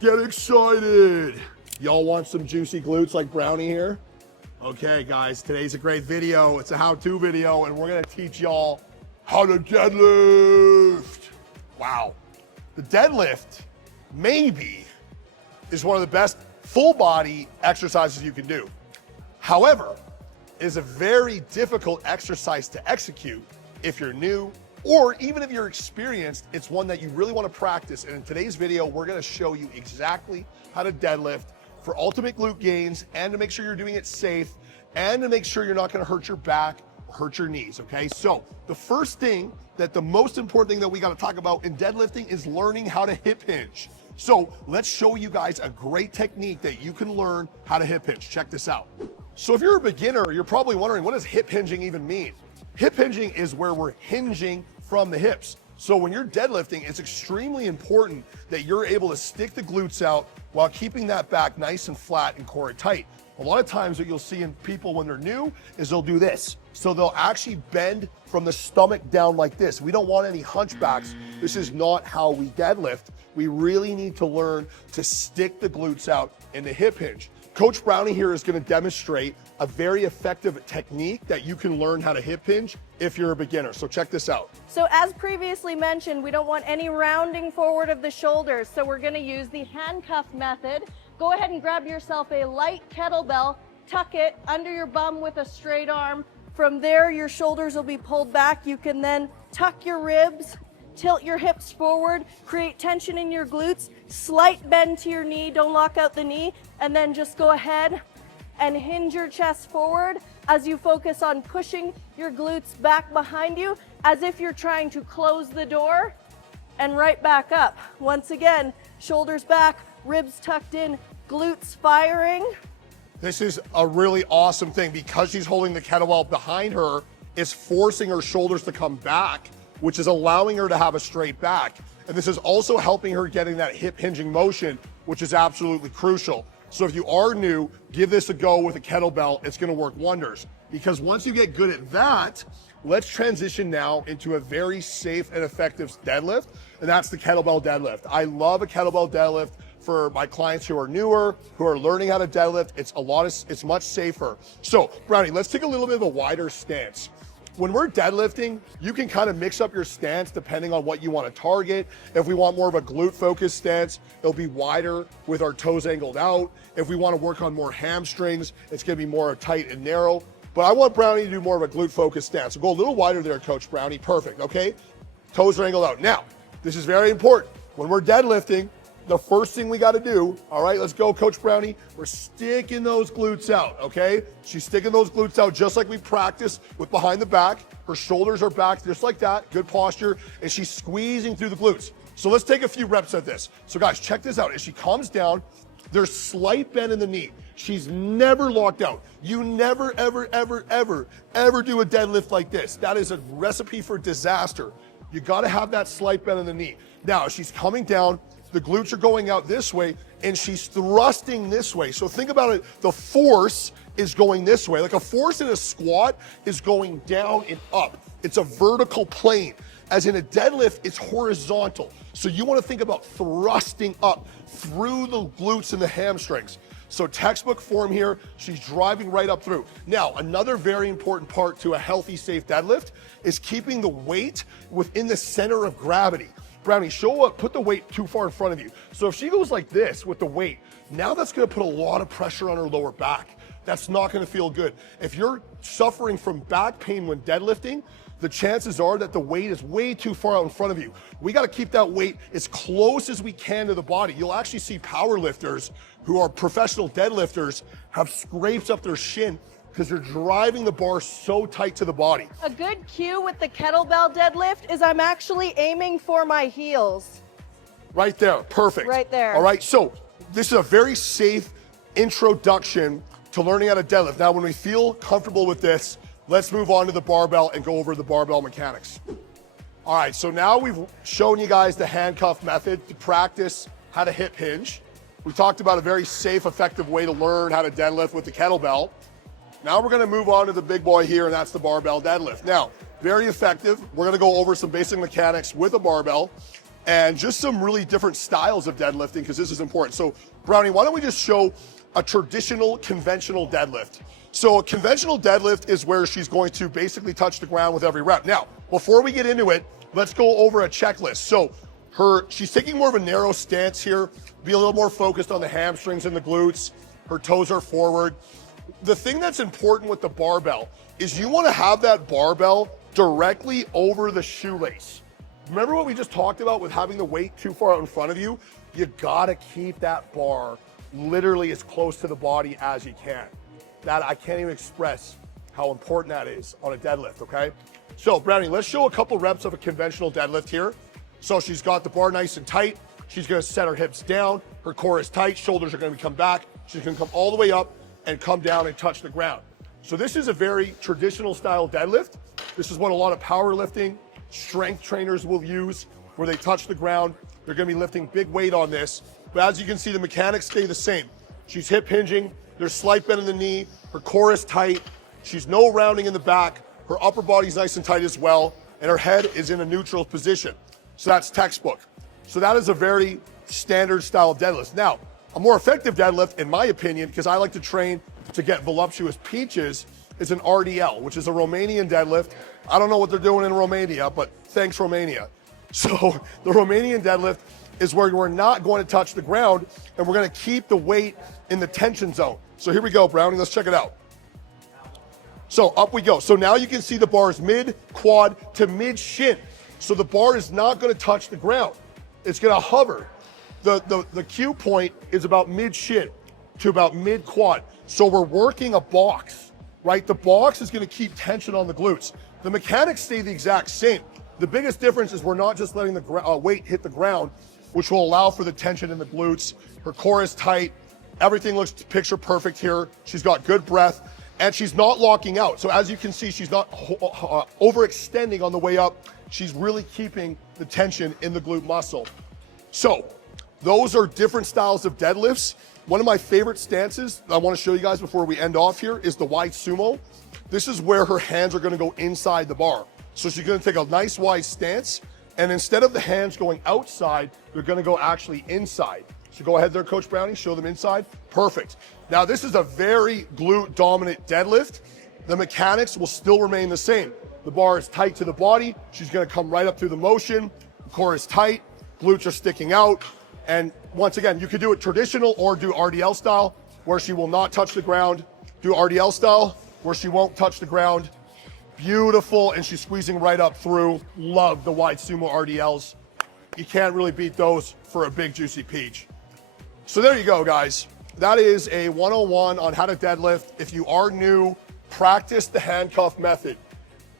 Get excited. Y'all want some juicy glutes like Brownie here? Okay, guys, today's a great video. It's a how-to video, and we're gonna teach y'all how to deadlift. Wow. The deadlift, maybe, is one of the best full body exercises you can do. However, it is a very difficult exercise to execute if you're new, or even if you're experienced. It's one that you really want to practice. And in today's video, we're going to show you exactly how to deadlift for ultimate glute gains, and to make sure you're doing it safe, and to make sure you're not going to hurt your back or hurt your knees. Okay, so the first thing, the most important thing that we got to talk about in deadlifting is learning how to hip hinge. So let's show you guys a great technique that you can learn how to hip hinge. Check this out. So if you're a beginner, you're probably wondering, what does hip hinging even mean? Hip hinging is where we're hinging from the hips. So when you're deadlifting, it's extremely important that you're able to stick the glutes out while keeping that back nice and flat and core tight. A lot of times what you'll see in people when they're new is they'll do this. So they'll actually bend from the stomach down like this. We don't want any hunchbacks. This is not how we deadlift. We really need to learn to stick the glutes out in the hip hinge. Coach Brownie here is going to demonstrate a very effective technique that you can learn how to hip hinge if you're a beginner. So check this out. So as previously mentioned, we don't want any rounding forward of the shoulders. So we're going to use the handcuff method. Go ahead and grab yourself a light kettlebell, tuck it under your bum with a straight arm. From there, your shoulders will be pulled back. You can then tuck your ribs, tilt your hips forward, create tension in your glutes, slight bend to your knee, don't lock out the knee, and then just go ahead and hinge your chest forward as you focus on pushing your glutes back behind you as if you're trying to close the door, and right back up. Once again, shoulders back, ribs tucked in, glutes firing. This is a really awesome thing because she's holding the kettlebell behind her. It's forcing her shoulders to come back, which is allowing her to have a straight back. And this is also helping her getting that hip hinging motion, which is absolutely crucial. So if you are new, give this a go with a kettlebell. It's gonna work wonders. Because once you get good at that, let's transition now into a very safe and effective deadlift, and that's the kettlebell deadlift. I love a kettlebell deadlift for my clients who are newer, who are learning how to deadlift. It's much safer. So Brownie, let's take a little bit of a wider stance. When we're deadlifting, you can kind of mix up your stance depending on what you want to target. If we want more of a glute focused stance, it'll be wider with our toes angled out. If we want to work on more hamstrings, it's going to be more tight and narrow. But I want Brownie to do more of a glute focused stance. So go a little wider there, Coach Brownie. Perfect, okay? Toes are angled out. Now, this is very important. When we're deadlifting, the first thing we got to do, all right, let's go, Coach Brownie. We're sticking those glutes out, okay? She's sticking those glutes out just like we practiced with behind the back. Her shoulders are back just like that, good posture, and she's squeezing through the glutes. So let's take a few reps at this. So guys, check this out. As she comes down, there's slight bend in the knee. She's never locked out. You never, ever, ever, ever, ever do a deadlift like this. That is a recipe for disaster. You got to have that slight bend in the knee. Now, as she's coming down, the glutes are going out this way, and she's thrusting this way. So think about it, the force is going this way. Like a force in a squat is going down and up. It's a vertical plane. As in a deadlift, it's horizontal. So you want to think about thrusting up through the glutes and the hamstrings. So textbook form here, she's driving right up through. Now, another very important part to a healthy, safe deadlift is keeping the weight within the center of gravity. Brownie, show up, put the weight too far in front of you. So if she goes like this with the weight, now that's gonna put a lot of pressure on her lower back. That's not gonna feel good. If you're suffering from back pain when deadlifting, the chances are that the weight is way too far out in front of you. We gotta keep that weight as close as we can to the body. You'll actually see power lifters who are professional deadlifters have scrapes up their shin because you're driving the bar so tight to the body. A good cue with the kettlebell deadlift is I'm actually aiming for my heels. Right there, perfect. Right there. All right, so this is a very safe introduction to learning how to deadlift. Now, when we feel comfortable with this, let's move on to the barbell and go over the barbell mechanics. All right, so now we've shown you guys the handcuff method to practice how to hip hinge. We talked about a very safe, effective way to learn how to deadlift with the kettlebell. Now we're gonna move on to the big boy here, and that's the barbell deadlift. Now, very effective. We're gonna go over some basic mechanics with a barbell. and just some really different styles of deadlifting, because this is important. So Brownie, why don't we just show a traditional conventional deadlift? So a conventional deadlift is where she's going to basically touch the ground with every rep. Now, before we get into it, let's go over a checklist. So she's taking more of a narrow stance here, be a little more focused on the hamstrings and the glutes. Her toes are forward. The thing that's important with the barbell is you want to have that barbell directly over the shoelace. Remember what we just talked about with having the weight too far out in front of you? You gotta keep that bar literally as close to the body as you can. That, I can't even express how important that is on a deadlift, okay? So Brownie, let's show a couple reps of a conventional deadlift here. So she's got the bar nice and tight. She's gonna set her hips down. Her core is tight, shoulders are gonna come back. She's gonna come all the way up and come down and touch the ground. So this is a very traditional style deadlift. This is what a lot of powerlifting, strength trainers will use, where they touch the ground. They're gonna be lifting big weight on this. But as you can see, the mechanics stay the same. She's hip hinging, there's slight bend in the knee, her core is tight, she's no rounding in the back, her upper body's nice and tight as well, and her head is in a neutral position. So that's textbook. So that is a very standard style deadlift. Now, a more effective deadlift, in my opinion, because I like to train to get voluptuous peaches, is an RDL, which is a Romanian deadlift. I don't know what they're doing in Romania, but thanks Romania. So the Romanian deadlift is where we're not going to touch the ground, and we're going to keep the weight in the tension zone. So here we go, Brownie, let's check it out. So up we go. So now you can see the bar is mid quad to mid shin. So the bar is not going to touch the ground. It's going to hover. The cue point is about mid shin to about mid quad. So we're working a box, right? The box is going to keep tension on the glutes. The mechanics stay the exact same. The biggest difference is we're not just letting the weight hit the ground, which will allow for the tension in the glutes. Her core is tight. Everything looks picture perfect here. She's got good breath, and she's not locking out. So as you can see, she's not overextending on the way up. She's really keeping the tension in the glute muscle. So those are different styles of deadlifts. One of my favorite stances I want to show you guys before we end off here is the wide sumo. This is where her hands are going to go inside the bar. So she's going to take a nice wide stance, and instead of the hands going outside, they're going to go actually inside. So go ahead there, Coach Brownie, show them inside. Perfect. Now this is a very glute dominant deadlift. The mechanics will still remain the same. The bar is tight to the body. She's going to come right up through the motion. The core is tight. Glutes are sticking out. And once again, you could do it traditional or do RDL style, where she will not touch the ground. Do RDL style, where she won't touch the ground. Beautiful, and she's squeezing right up through. Love the wide sumo RDLs. You can't really beat those for a big juicy peach. So there you go, guys. That is a 101 on how to deadlift. If you are new, practice the handcuff method.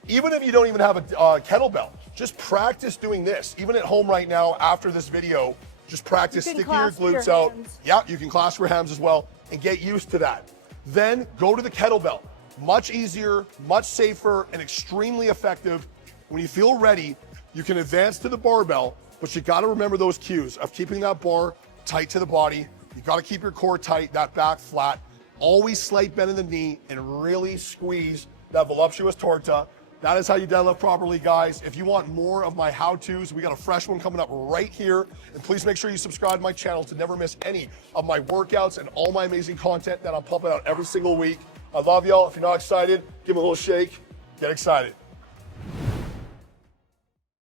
Even if you don't even have a kettlebell, just practice doing this. Even at home right now, after this video, just practice sticking your glutes out. Yeah, you can clasp your hands as well and get used to that. Then go to the kettlebell. Much easier, much safer, and extremely effective. When you feel ready, you can advance to the barbell, but you gotta remember those cues of keeping that bar tight to the body. You gotta keep your core tight, that back flat. Always slight bend in the knee and really squeeze that voluptuous torta. That is how you deadlift properly, guys. If you want more of my how-tos, we got a fresh one coming up right here. And please make sure you subscribe to my channel to never miss any of my workouts and all my amazing content that I'm pumping out every single week. I love y'all. If you're not excited, give me a little shake. Get excited.